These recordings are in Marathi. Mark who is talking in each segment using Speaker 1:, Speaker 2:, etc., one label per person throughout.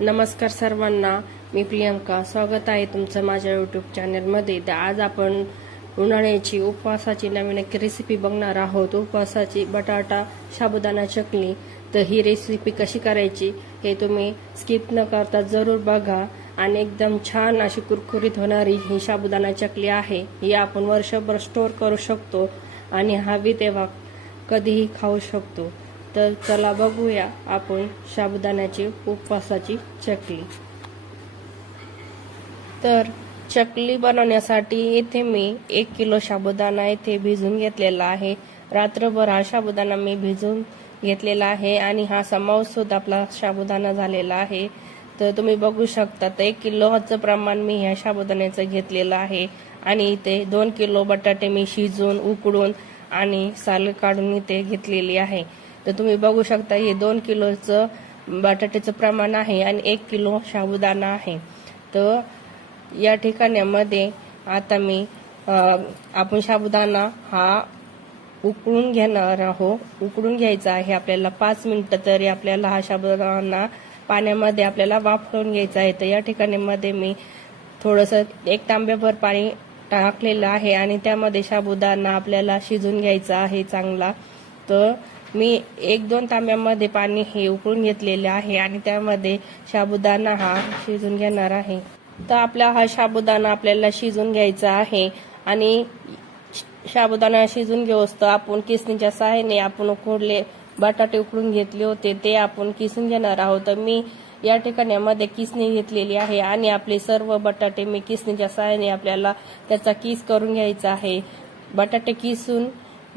Speaker 1: नमस्कार सर्वांना मी प्रियंका. स्वागत आहे तुमचं माझ्या यूट्यूब चॅनलमध्ये तर आज आपण उन्हाळ्याची उपवासाची नवीन एक रेसिपी बघणार आहोत. उपवासाची बटाटा साबुदाणा चकली तर ही रेसिपी कशी करायची हे तुम्ही स्किप न करता जरूर बघा. आणि एकदम छान अशी कुरकुरीत होणारी ही साबुदाणा चकली आहे. ही आपण वर्षभर स्टोअर करू शकतो. आणि हवी तेव्हा कधीही खाऊ शकतो. तर चला बघूया आपण साबुदाण्याची उपवासाची चकली. तर चकली बनवण्यासाठी येथे मी एक किलो साबुदाणा येथे भिजून घेतलेला आहे. रात्रभर हा साबुदाणा मी भिजून घेतलेला आहे आणि हा सुद्धा आपला साबुदाणा झालेला आहे. तर तुम्ही बघू शकता तर एक किलोचं प्रमाण मी ह्या साबुदाण्याचं घेतलेलं आहे. आणि इथे दोन किलो बटाटे मी शिजवून उकडून आणि साल काढून इथे घेतलेली आहे. तर तुम्ही बघू शकता हे दोन किलोचं बटाट्याचं प्रमाण आहे आणि एक किलो साबुदाणा आहे. तर या ठिकाण्यामध्ये आता मी आपण साबुदाणा हा उकळून घेणार आहोत. उकळून घ्यायचा आहे आपल्याला पाच मिनिटं तरी आपल्याला हा साबुदाणा पाण्यामध्ये आपल्याला वापरून घ्यायचा आहे. तर या ठिकाणीमध्ये मी थोडंसं एक तांब्याभर पाणी टाकलेलं आहे आणि त्यामध्ये साबुदाणा आपल्याला शिजून घ्यायचा आहे चांगला. तर मी एक दोन तांब्यामध्ये पाणी हे उकळून घेतलेले आहे आणि त्यामध्ये साबुदाणा हा शिजून घेणार आहे. तर आपला हा साबुदाणा आपल्याला शिजून घ्यायचा आहे आणि साबुदाणा शिजून घेऊ असतो आपण किसणीच्या सहाय्याने आपण उकडले बटाटे उकडून घेतले होते ते आपण किसून घेणार आहोत. तर मी या ठिकाणी मध्ये किसणी घेतलेली आहे आणि आपले सर्व बटाटे मी किसणीच्या सहाय्याने आपल्याला त्याचा किस करून घ्यायचा आहे. बटाटे किसून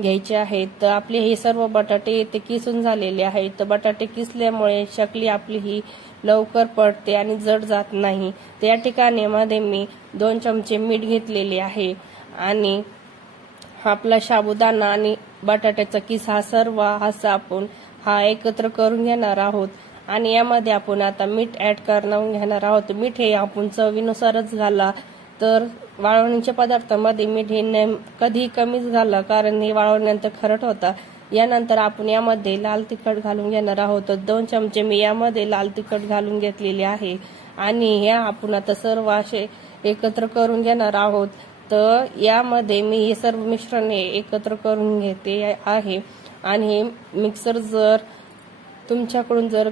Speaker 1: घ्यायचे आहेत. तर आपले हे सर्व बटाटे ते किसून झालेले आहेत. तर बटाटे किसल्यामुळे शकली आपली ही लवकर पडते आणि जड जात नाही. तर या ठिकाणी मध्ये मी दोन चमचे मीठ घेतलेले आहे. आणि आपला साबुदाणा आणि बटाट्याचा किस हा सर्व असा आपण हा एकत्र करून घेणार आहोत. आणि यामध्ये आपण आता मीठ ऍड करून घेणार आहोत. मीठ हे आपण चवीनुसारच घाला तर वाळवणीच्या पदार्थामध्ये मीठ हे नेम कधी कमीच झालं कारण हे वाळवण्यानंतर खरट होता. यानंतर आपण यामध्ये लाल तिखट घालून घेणार आहोत. तर दोन चमचे मी यामध्ये लाल तिखट घालून घेतलेले आहे. आणि ह्या आपण आता सर्व असे एकत्र करून घेणार आहोत. तर यामध्ये मी हे सर्व मिश्रण हे एकत्र करून घेते आहे. आणि मिक्सर जर तुमच्याकडून जर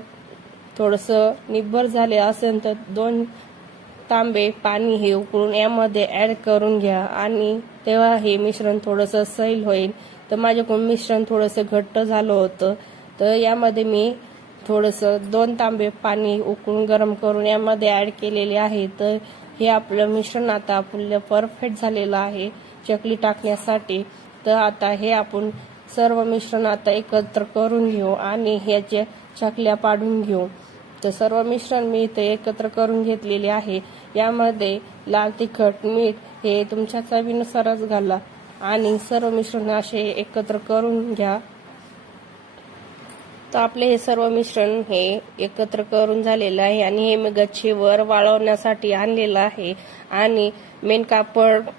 Speaker 1: थोडंसं निब्बर झाले असेल तर दोन तांबे पाणी हे उकळून यामध्ये ऍड करून घ्या. आणि तेव्हा हे मिश्रण थोडंसं सैल होईल. तर माझ्याकडून मिश्रण थोडंसं घट्ट झालं होतं. तर यामध्ये मी थोडंसं दोन तांबे पाणी उकळून गरम करून यामध्ये ऍड केलेले आहे. तर हे आपलं मिश्रण आता आपलं परफेक्ट झालेलं आहे. चकली टाकण्यासाठी. तर आता हे आपण सर्व मिश्रण आता एकत्र करून घेऊ आणि ह्याच्या चकल्या पाडून घेऊ. तर सर्व मिश्रण मी इथे एकत्र करून घेतलेले आहे. यामध्ये लाल तिखट मीठ हे तुमच्या चवीनुसारच घाला आणि सर्व मिश्रण असे एकत्र करून घ्या. तर आपले हे सर्व मिश्रण हे एकत्र करून झालेलं आहे आणि हे मी गच्छीवर वाळवण्यासाठी आणलेलं आहे. आणि मेन कापड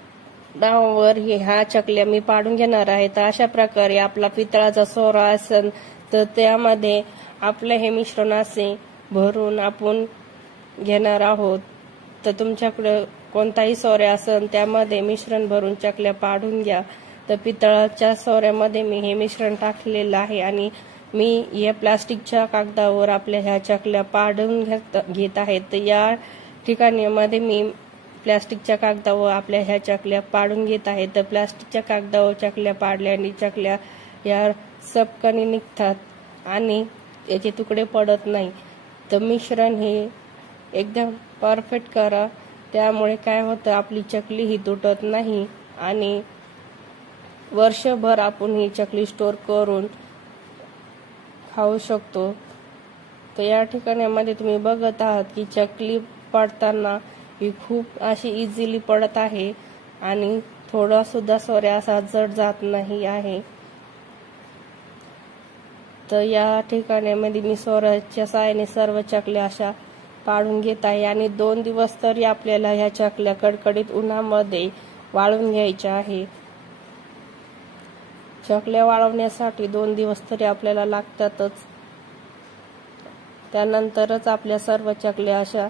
Speaker 1: डावावर हे ह्या चकल्या मी पाडून घेणार आहे. तर अशा प्रकारे आपला पितळाचा सोरा असेल तर त्यामध्ये आपलं हे मिश्रण असे भरून आपण घेणार आहोत. तर तुमच्याकडे कोणताही सोऱ्या असेल त्यामध्ये मिश्रण भरून चकल्या पाडून घ्या. तर पितळाच्या सोऱ्यामध्ये मी हे मिश्रण टाकलेलं आहे आणि मी या प्लास्टिकच्या कागदावर आपल्या ह्या चकल्या पाडून घेत घेत आहेत तर या ठिकाणी मध्ये मी प्लास्टिकच्या कागदावर आपल्या ह्या चकल्या पाडून घेत आहे. तर प्लास्टिकच्या कागदावर चकल्या पाडल्याने चकल्या या सपकणी निघतात आणि याचे तुकडे पडत नाही. तर मिश्रण हे एकदम परफेक्ट करा. त्यामुळे काय होतं आपली चकली ही तुटत नाही आणि वर्षभर आपण ही चकली स्टोर करून खाऊ शकतो. तर या ठिकाणामध्ये तुम्ही बघत आहात की चकली पडताना ही खूप अशी इझिली पडत आहे आणि थोडा सुद्धा सोऱ्या असा जड जात नाही आहे. तर या ठिकाणामध्ये मी स्वराच्या साहाय्याने सर्व चकल्या अशा पाडून घेत आहे. आणि दोन दिवस तरी आपल्याला ह्या चकल्या कडकडीत उन्हामध्ये वाळून घ्यायच्या आहे. चकल्या वाळवण्यासाठी दोन दिवस तरी आपल्याला लागतातच. त्यानंतरच आपल्या सर्व चकल्या अशा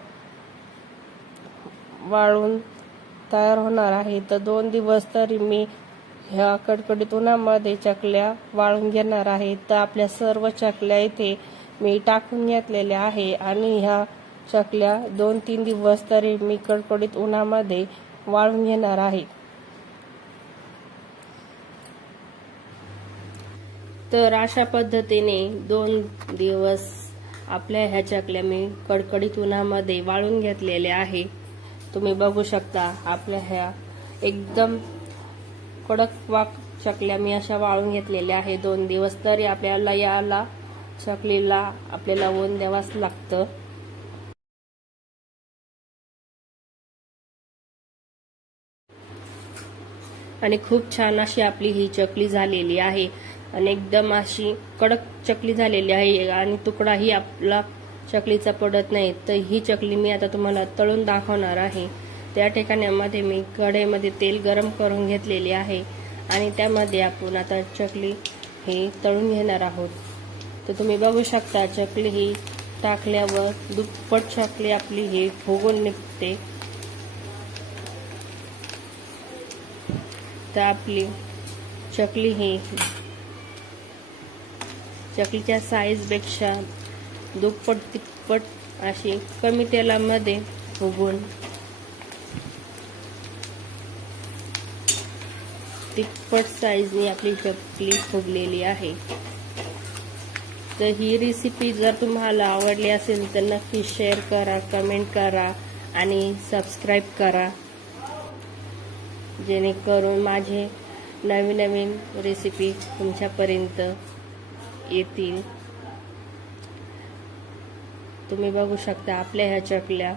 Speaker 1: वाळून तयार होणार आहे. तर दोन दिवस तरी मी ह्या कडकडीत उन्हामध्ये चकल्या वाळून घेणार आहे तर आपल्या सर्व चकल्या इथे मी टाकून घेतलेल्या आहे. आणि ह्या चकल्या दोन तीन दिवस तरी मी कडकडीत उन्हामध्ये वाळून घेणार आहे. तर अशा पद्धतीने दोन दिवस आपल्या ह्या चकल्या मी कडकडीत उन्हामध्ये वाळून घेतलेल्या आहे. तुम्ही बघू शकता आपल्या ह्या एकदम कडक वाक चकल्या मी अशा वाळून घेतलेल्या आहे. दोन दिवस तरी आपल्याला याला चकलीला आपल्याला ऊन द्यावाच लागतं. आणि खूप छान अशी आपली ही चकली झालेली आहे. आणि एकदम अशी कडक चकली झालेली आहे. आणि तुकडाही आपला चकलीचा पडत नाही. तर ही चकली मी आता तुम्हाला तळून दाखवणार आहे. त्या ठिकाणामध्ये मी कढईमध्ये तेल गरम करून घेतलेले आहे आणि त्यामध्ये आपण आता चकली ही तळून घेणार आहोत. तर तुम्ही बघू शकता चकली ही टाकल्यावर दुप्पट चकली आपली ही फुगून निघते. तर आपली चकली ही चकलीच्या साईजपेक्षा दुप्पट तिप्पट अशी कमी तेलामध्ये फुगून तिप्पट साईजनी आपली चकली फुगलेली आहे. तर ही रेसिपी जर तुम्हाला आवडली असेल तर नक्की शेअर करा कमेंट करा आणि सबस्क्राईब करा. जेणेकरून माझे नवीन नवीन रेसिपी तुमच्यापर्यंत येतील. तुम्ही बघू शकता आपल्या ह्या चकल्या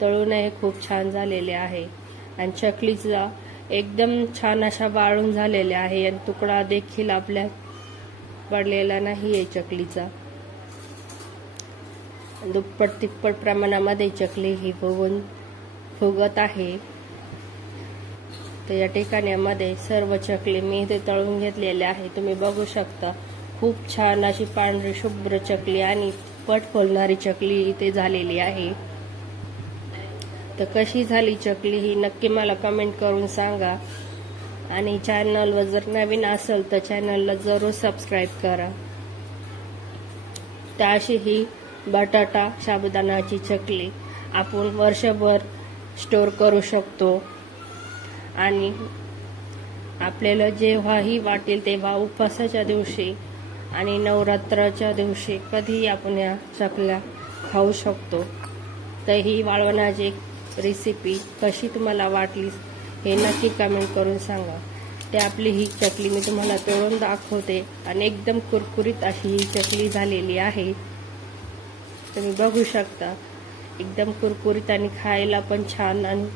Speaker 1: तळूनही खूप छान झालेल्या आहे. आणि चकलीचा एकदम छान अशा वाळून झालेल्या आहे. आणि तुकडा देखील आपल्या पडलेला नाही आहे चकलीचा. दुप्पट तिप्पट प्रमाणामध्ये चकली ही फुगून फुगत आहे. तर या ठिकाण्यामध्ये सर्व चकली मी इथे तळून घेतलेल्या आहे. तुम्ही बघू शकता खूप छान अशी पांढरी शुभ्र चकली आणि पट फुलणारी चकली इथे झालेली आहे. तर कशी झाली चकली ही नक्की मला कमेंट करून सांगा. आणि चॅनलवर जर नवीन असेल तर चॅनलला जरूर सबस्क्राईब करा. तर अशी ही बटाटा साबुदाणाची चकली आपण वर्षभर स्टोर करू शकतो. आणि आपल्याला जेव्हाही वाटेल तेव्हा उपवासाच्या दिवशी आणि नवरात्राच्या दिवशी कधीही आपण या चकल्या खाऊ शकतो. तर ही वाळवण्याची रेसिपी कशी तुम्हाला वाटली हे नक्की कमेंट करून सांगा. ते आपली ही चकली मी तुम्हाला तळून दाखवते आणि एकदम कुरकुरीत अशी ही चकली झालेली आहे. तुम्ही बघू शकता. एकदम कुरकुरीत आणि खायला पण छान आणि